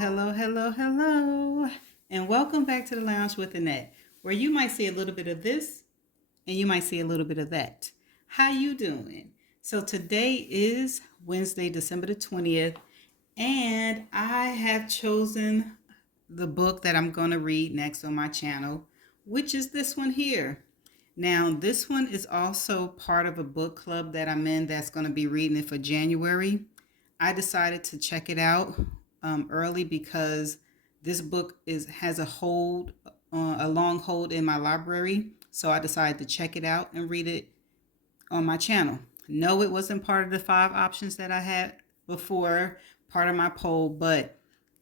hello, hello, hello. And welcome back to the Lounge with Annette, where you might see a little bit of this and you might see a little bit of that. How you doing? So today is Wednesday, December the 20th, and I have chosen the book that I'm going to read next on my channel, which is this one here. Now, this one is also part of a book club that I'm in that's going to be reading it for January. I decided to check it out early because this book has a long hold in my library. So I decided to check it out and read it on my channel. No, it wasn't part of the 5 options that I had before, part of my poll, but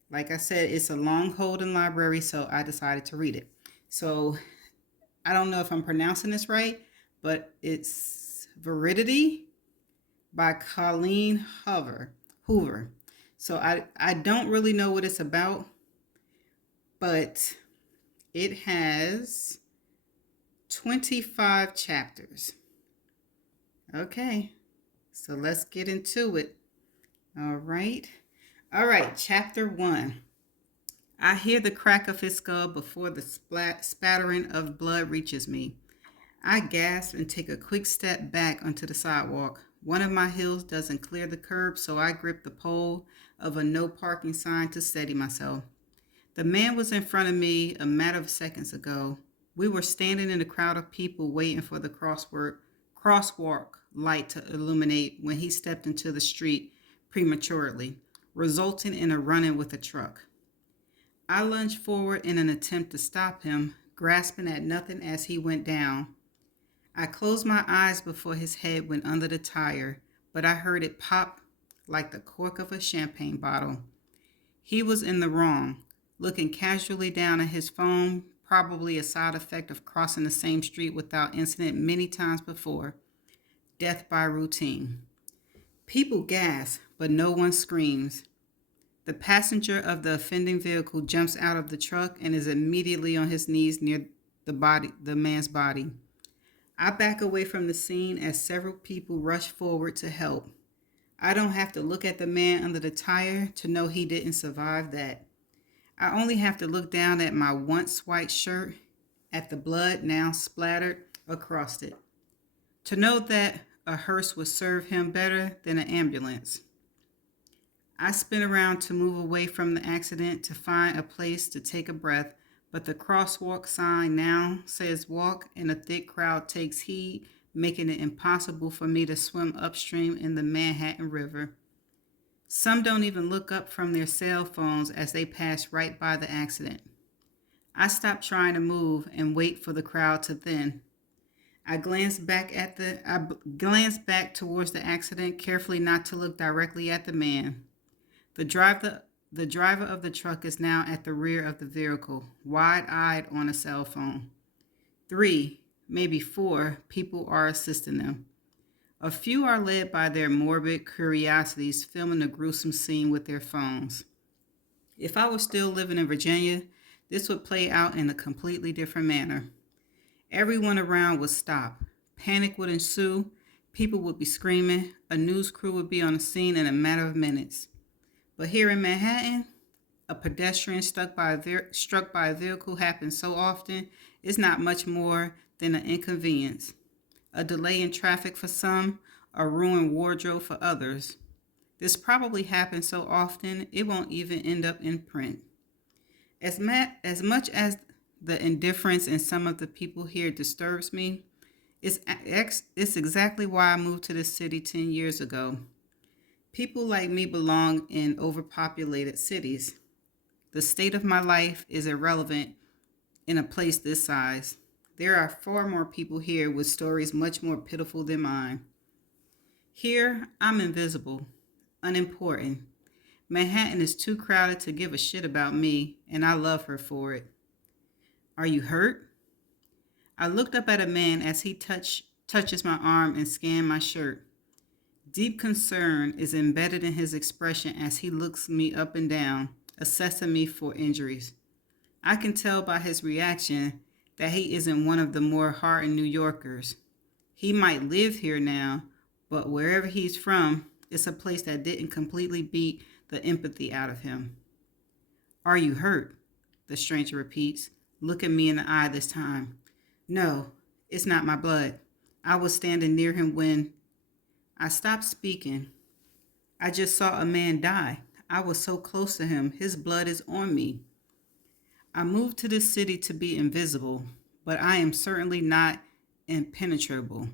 like I said, it's a long hold in library, so I decided to read it. So I don't know if I'm pronouncing this right, but it's Veridity by Colleen Hoover. So I don't really know what it's about, but it has 25 chapters. Okay, so let's get into it. All right. Chapter 1. I hear the crack of his skull before the spattering of blood reaches me. I gasp and take a quick step back onto the sidewalk. One of my heels doesn't clear the curb, so I grip the pole of a no parking sign to steady myself. The man was in front of me a matter of seconds ago. We were standing in a crowd of people waiting for the crosswalk light to illuminate when he stepped into the street prematurely, resulting in a run-in with a truck. I lunged forward in an attempt to stop him, grasping at nothing as he went down. I closed my eyes before his head went under the tire, but I heard it pop like the cork of a champagne bottle. He was in the wrong, looking casually down at his phone, probably a side effect of crossing the same street without incident many times before. Death by routine. People gasp, but no one screams. The passenger of the offending vehicle jumps out of the truck and is immediately on his knees near the man's body. I back away from the scene as several people rush forward to help. I don't have to look at the man under the tire to know he didn't survive that. I only have to look down at my once white shirt, at the blood now splattered across it, to know that a hearse would serve him better than an ambulance. I spin around to move away from the accident to find a place to take a breath, but the crosswalk sign now says walk and a thick crowd takes heed, making it impossible for me to swim upstream in the Manhattan River. Some don't even look up from their cell phones as they pass right by the accident. I stop trying to move and wait for the crowd to thin. I glance back towards the accident, carefully not to look directly at the man. The driver of the truck is now at the rear of the vehicle, wide-eyed on a cell phone. 3, maybe 4, people are assisting them. A few are led by their morbid curiosities, filming a gruesome scene with their phones. If I were still living in Virginia, this would play out in a completely different manner. Everyone around would stop. Panic would ensue. People would be screaming. A news crew would be on the scene in a matter of minutes. But here in Manhattan, a pedestrian struck by a vehicle happens so often, it's not much more than an inconvenience. A delay in traffic for some, a ruined wardrobe for others. This probably happens so often, it won't even end up in print. As much as the indifference in some of the people here disturbs me, it's exactly why I moved to this city 10 years ago. People like me belong in overpopulated cities. The state of my life is irrelevant in a place this size. There are far more people here with stories much more pitiful than mine. Here, I'm invisible, unimportant. Manhattan is too crowded to give a shit about me, and I love her for it. Are you hurt? I looked up at a man as he touches my arm and scanned my shirt. Deep concern is embedded in his expression as he looks me up and down, assessing me for injuries. I can tell by his reaction that he isn't one of the more hardened New Yorkers. He might live here now, but wherever he's from, it's a place that didn't completely beat the empathy out of him. Are you hurt? The stranger repeats. Look at me in the eye this time. No, it's not my blood. I was standing near him when I stopped speaking. I just saw a man die. I was so close to him. His blood is on me. I moved to this city to be invisible, but I am certainly not impenetrable.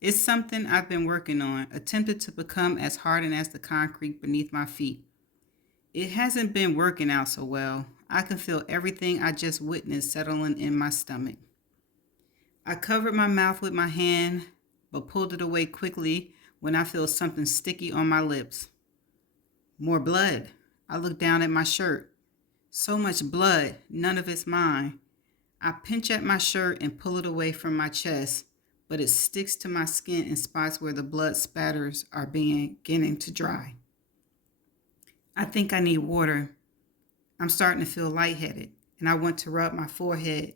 It's something I've been working on, attempted to become as hardened as the concrete beneath my feet. It hasn't been working out so well. I can feel everything I just witnessed settling in my stomach. I covered my mouth with my hand, but pulled it away quickly when I feel something sticky on my lips. More blood. I look down at my shirt. So much blood, none of it's mine. I pinch at my shirt and pull it away from my chest, but it sticks to my skin in spots where the blood spatters are beginning to dry. I think I need water. I'm starting to feel lightheaded, and I want to rub my forehead,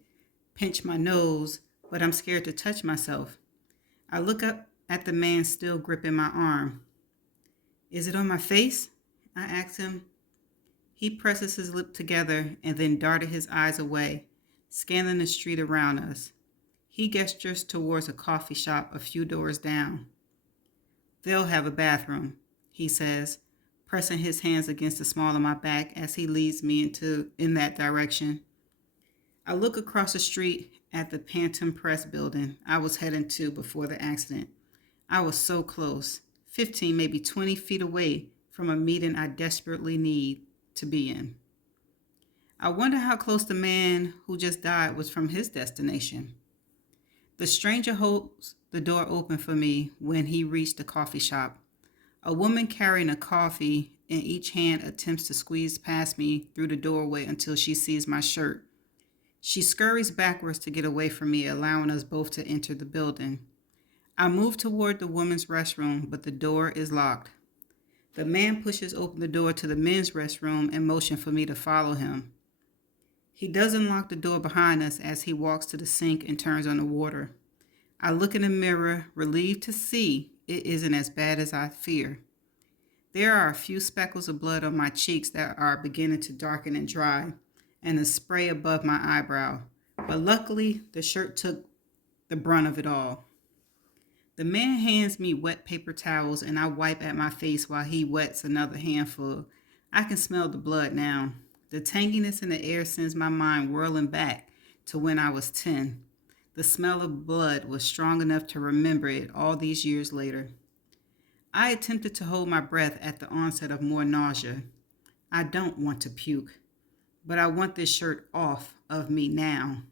pinch my nose, but I'm scared to touch myself. I look up at the man still gripping my arm. Is it on my face? I ask him. He presses his lips together and then darted his eyes away, scanning the street around us. He gestures towards a coffee shop a few doors down. They'll have a bathroom, he says, pressing his hands against the small of my back as he leads me in that direction. I look across the street at the Phantom Press building I was heading to before the accident. I was so close, 15, maybe 20 feet away from a meeting I desperately need to be in. I wonder how close the man who just died was from his destination. The stranger holds the door open for me when he reached the coffee shop. A woman carrying a coffee in each hand attempts to squeeze past me through the doorway until she sees my shirt. She scurries backwards to get away from me, allowing us both to enter the building. I move toward the women's restroom, but the door is locked. The man pushes open the door to the men's restroom and motions for me to follow him. He doesn't lock the door behind us as he walks to the sink and turns on the water. I look in the mirror, relieved to see it isn't as bad as I fear. There are a few speckles of blood on my cheeks that are beginning to darken and dry, and a spray above my eyebrow. But luckily, the shirt took the brunt of it all. The man hands me wet paper towels and I wipe at my face while he wets another handful. I can smell the blood now. The tanginess in the air sends my mind whirling back to when I was 10. The smell of blood was strong enough to remember it all these years later. I attempted to hold my breath at the onset of more nausea. I don't want to puke, but I want this shirt off of me now.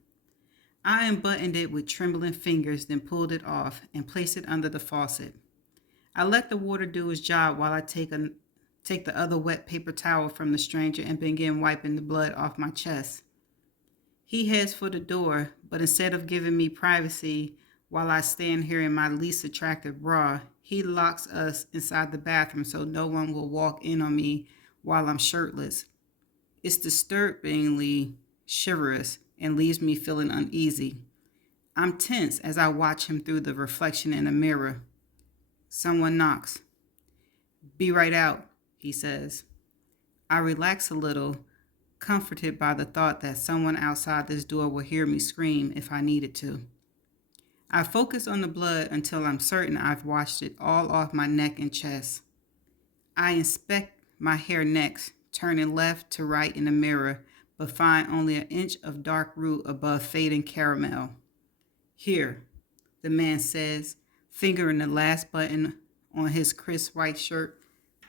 I unbuttoned it with trembling fingers, then pulled it off and placed it under the faucet. I let the water do its job while I take the other wet paper towel from the stranger and begin wiping the blood off my chest. He heads for the door, but instead of giving me privacy while I stand here in my least attractive bra, he locks us inside the bathroom so no one will walk in on me while I'm shirtless. It's disturbingly chivalrous and leaves me feeling uneasy. I'm tense as I watch him through the reflection in a mirror. Someone knocks. Be right out, he says. I relax a little, comforted by the thought that someone outside this door will hear me scream if I needed to. I focus on the blood until I'm certain I've washed it all off my neck and chest. I inspect my hair next, turning left to right in the mirror, but find only an inch of dark root above fading caramel. Here, the man says, fingering the last button on his crisp white shirt.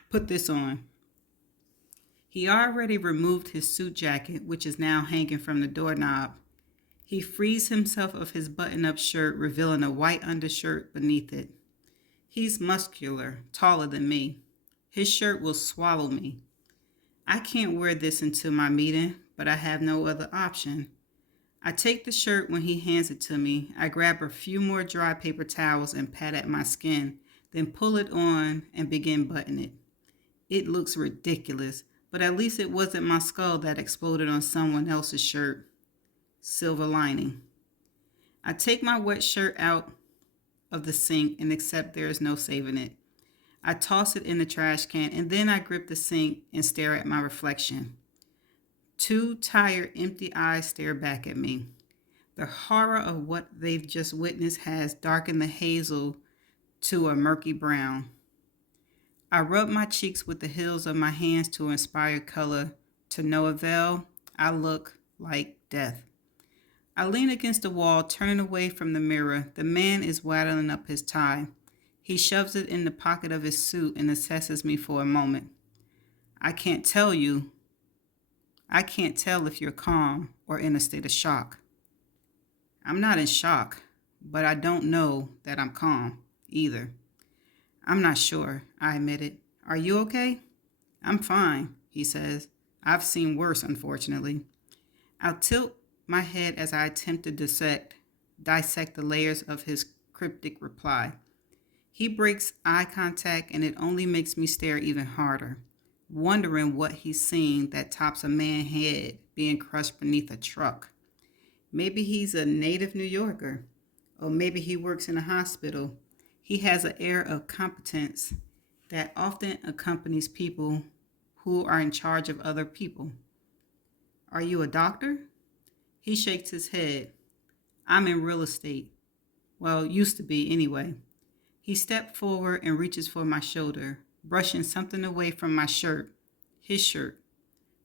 Put this on. He already removed his suit jacket, which is now hanging from the doorknob. He frees himself of his button-up shirt, revealing a white undershirt beneath it. He's muscular, taller than me. His shirt will swallow me. I can't wear this into my meeting, but I have no other option. I take the shirt when he hands it to me. I grab a few more dry paper towels and pat at my skin, then pull it on and begin buttoning it. It looks ridiculous, but at least it wasn't my skull that exploded on someone else's shirt. Silver lining. I take my wet shirt out of the sink and accept there is no saving it. I toss it in the trash can and then I grip the sink and stare at my reflection. Two tired, empty eyes stare back at me. The horror of what they've just witnessed has darkened the hazel to a murky brown. I rub my cheeks with the hills of my hands to inspire color. To no avail, I look like death. I lean against the wall, turning away from the mirror. The man is waddling up his tie. He shoves it in the pocket of his suit and assesses me for a moment. I can't tell you. I can't tell if you're calm or in a state of shock. I'm not in shock, but I don't know that I'm calm either. I'm not sure, I admitted. Are you okay? I'm fine, he says. I've seen worse, unfortunately. I'll tilt my head as I attempt to dissect the layers of his cryptic reply. He breaks eye contact and it only makes me stare even harder, wondering what he's seeing that tops a man's head being crushed beneath a truck. Maybe he's a native New Yorker, or maybe he works in a hospital. He has an air of competence that often accompanies people who are in charge of other people. Are you a doctor? He shakes his head. I'm in real estate. Well, used to be anyway. He stepped forward and reaches for my shoulder, brushing something away from my shirt, his shirt.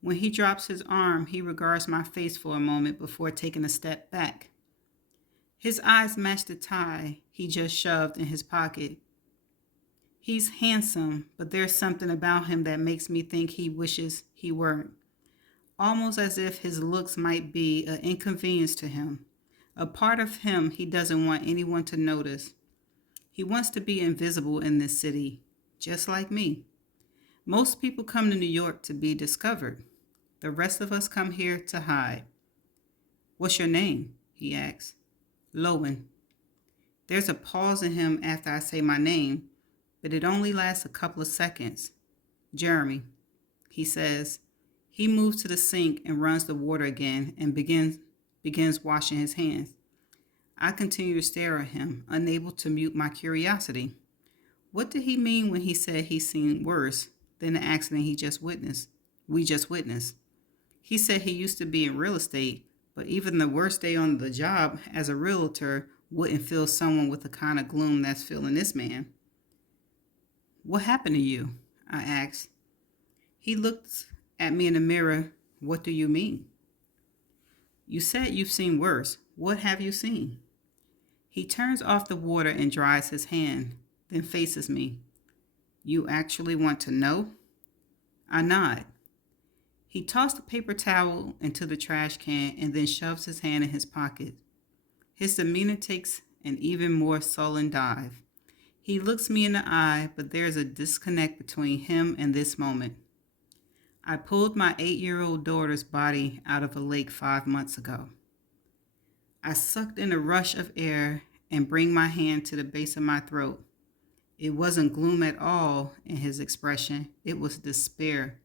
When he drops his arm, he regards my face for a moment before taking a step back. His eyes match the tie he just shoved in his pocket. He's handsome, but there's something about him that makes me think he wishes he weren't. Almost as if his looks might be an inconvenience to him. A part of him he doesn't want anyone to notice. He wants to be invisible in this city, just like me. Most people come to New York to be discovered. The rest of us come here to hide. What's your name? He asks. Lowen. There's a pause in him after I say my name, but it only lasts a couple of seconds. Jeremy, he says. He moves to the sink and runs the water again and begins washing his hands. I continue to stare at him, unable to mute my curiosity. What did he mean when he said he's seen worse than the accident we just witnessed? He said he used to be in real estate, but even the worst day on the job as a realtor wouldn't fill someone with the kind of gloom that's filling this man. What happened to you? I asked. He looked at me in the mirror. What do you mean? You said you've seen worse. What have you seen? He turns off the water and dries his hand, then faces me. You actually want to know? I nod. He tossed a paper towel into the trash can and then shoves his hand in his pocket. His demeanor takes an even more sullen dive. He looks me in the eye, but there's a disconnect between him and this moment. I pulled my 8-year-old daughter's body out of a lake 5 months ago. I sucked in a rush of air and bring my hand to the base of my throat. It wasn't gloom at all in his expression. It was despair.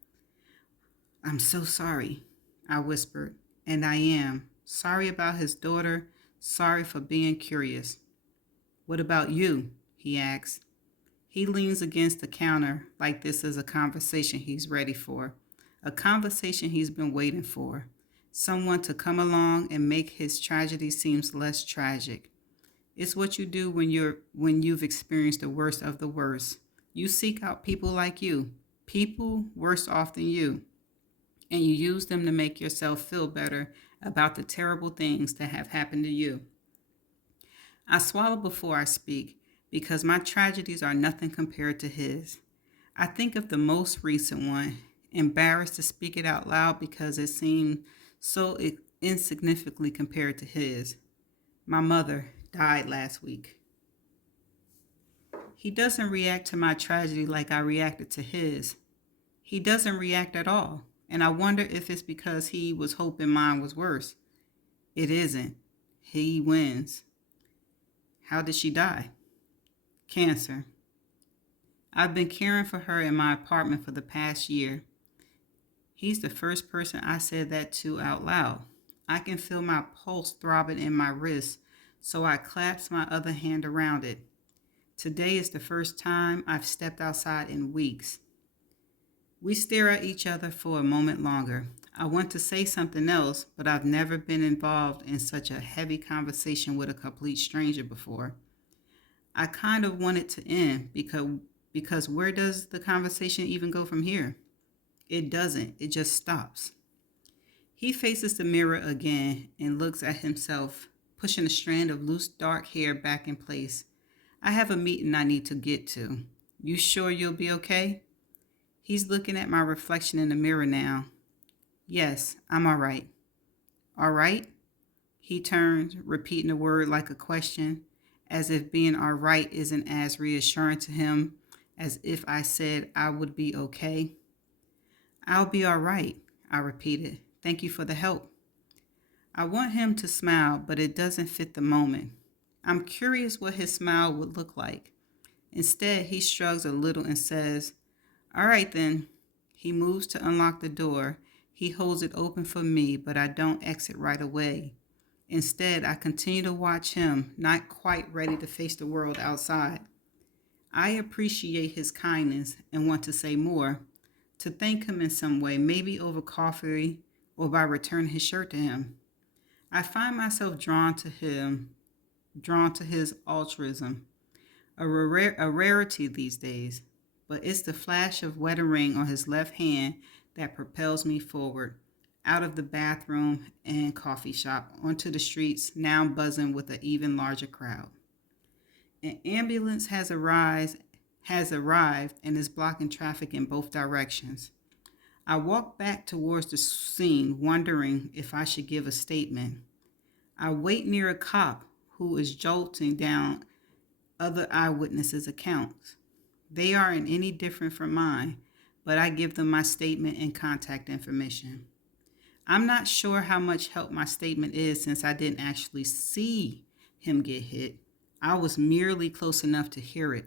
I'm so sorry, I whispered, and I am. Sorry about his daughter, sorry for being curious. What about you? He asks. He leans against the counter like this is a conversation he's ready for, a conversation he's been waiting for, someone to come along and make his tragedy seem less tragic. It's what you do when you've experienced the worst of the worst. You seek out people like you, people worse off than you, and you use them to make yourself feel better about the terrible things that have happened to you. I swallow before I speak because my tragedies are nothing compared to his. I think of the most recent one, embarrassed to speak it out loud because it seemed so insignificantly compared to his. My mother died last week. He doesn't react to my tragedy like I reacted to his. He doesn't react at all, and I wonder if it's because he was hoping mine was worse. It isn't. He wins. How did she die? Cancer. I've been caring for her in my apartment for the past year. He's the first person I said that to out loud. I can feel my pulse throbbing in my wrist, so I clasp my other hand around it. Today is the first time I've stepped outside in weeks. We stare at each other for a moment longer. I want to say something else, but I've never been involved in such a heavy conversation with a complete stranger before. I kind of want it to end because where does the conversation even go from here? It doesn't. It just stops. He faces the mirror again and looks at himself, pushing a strand of loose dark hair back in place. I have a meeting I need to get to. You sure you'll be okay? He's looking at my reflection in the mirror now. Yes, I'm all right. All right? He turns, repeating the word like a question, as if being all right isn't as reassuring to him as if I said I would be okay. I'll be all right, I repeated. Thank you for the help. I want him to smile, but it doesn't fit the moment. I'm curious what his smile would look like. Instead, he shrugs a little and says, All right then. He moves to unlock the door. He holds it open for me, but I don't exit right away. Instead, I continue to watch him, not quite ready to face the world outside. I appreciate his kindness and want to say more, to thank him in some way, maybe over coffee or by returning his shirt to him. I find myself drawn to his altruism, a rarity these days, but it's the flash of wedding ring on his left hand that propels me forward, out of the bathroom and coffee shop, onto the streets, now buzzing with an even larger crowd. An ambulance has arrived and is blocking traffic in both directions. I walk back towards the scene, wondering if I should give a statement. I wait near a cop who is jolting down other eyewitnesses' accounts. They aren't any different from mine, but I give them my statement and contact information. I'm not sure how much help my statement is since I didn't actually see him get hit. I was merely close enough to hear it,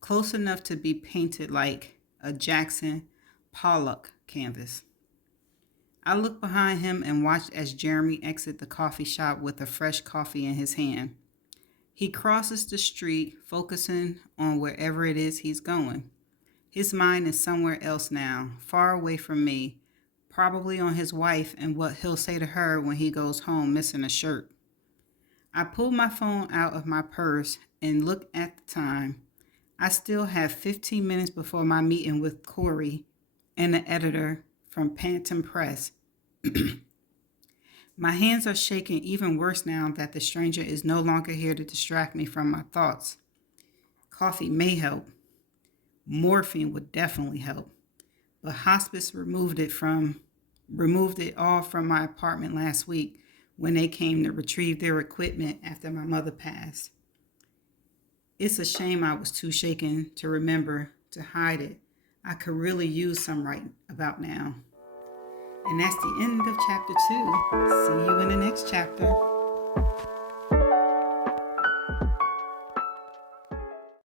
close enough to be painted like a Jackson Pollock canvas. I look behind him and watch as Jeremy exits the coffee shop with a fresh coffee in his hand. He crosses the street, focusing on wherever it is he's going. His mind is somewhere else now, far away from me, probably on his wife and what he'll say to her when he goes home missing a shirt. I pull my phone out of my purse and look at the time. I still have 15 minutes before my meeting with Corey and the editor from Panton Press. My hands are shaking even worse now that the stranger is no longer here to distract me from my thoughts. Coffee may help. Morphine would definitely help. But hospice removed it all from my apartment last week when they came to retrieve their equipment after my mother passed. It's a shame I was too shaken to remember to hide it. I could really use some right about now. And that's the end of chapter 2. See you in the next chapter.